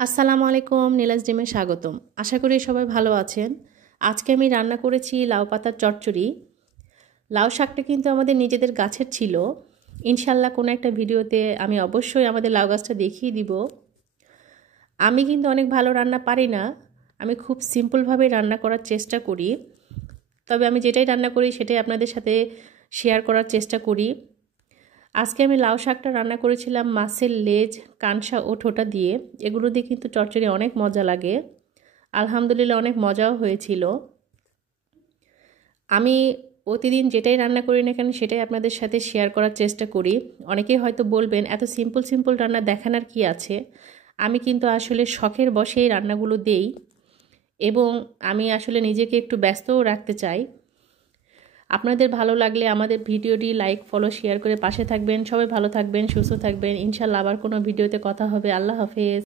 আসসালামু আলাইকুম, নীলাজ ডিমে স্বাগতম। আশা করি সবাই ভালো আছেন। আজকে আমি রান্না করেছি লাউ পাতার চচ্চড়ি। লাউ শাকটা কিন্তু আমাদের নিজেদের গাছের ছিল। ইনশাল্লাহ কোনো একটা ভিডিওতে আমি অবশ্যই আমাদের লাউ গাছটা দেখিয়ে দিব। আমি কিন্তু অনেক ভালো রান্না পারি না, আমি খুব সিম্পলভাবে রান্না করার চেষ্টা করি। তবে আমি যেটাই রান্না করি সেটাই আপনাদের সাথে শেয়ার করার চেষ্টা করি। আজকে আমি লাউ শাকটা রান্না করেছিলাম মাছের লেজ, কানসা ও ঠোঁটা দিয়ে। এগুলো দিয়ে কিন্তু চচ্চড়ি অনেক মজা লাগে। আলহামদুলিল্লাহ অনেক মজাও হয়েছিল। আমি প্রতিদিন যেটাই রান্না করি না কেন সেটাই আপনাদের সাথে শেয়ার করার চেষ্টা করি। অনেকেই হয়তো বলবেন এত সিম্পল সিম্পল রান্না দেখানোর কি আছে। আমি কিন্তু আসলে শখের বশেই রান্নাগুলো দেই এবং আমি আসলে নিজেকে একটু ব্যস্তও রাখতে চাই। আপনাদের ভালো লাগলে আমাদের ভিডিওটি লাইক, ফলো, শেয়ার করে পাশে থাকবেন। সবাই ভালো থাকবেন, সুস্থ থাকবেন। ইনশাল্লাহ আবার কোনো ভিডিওতে কথা হবে। আল্লাহ হাফেজ।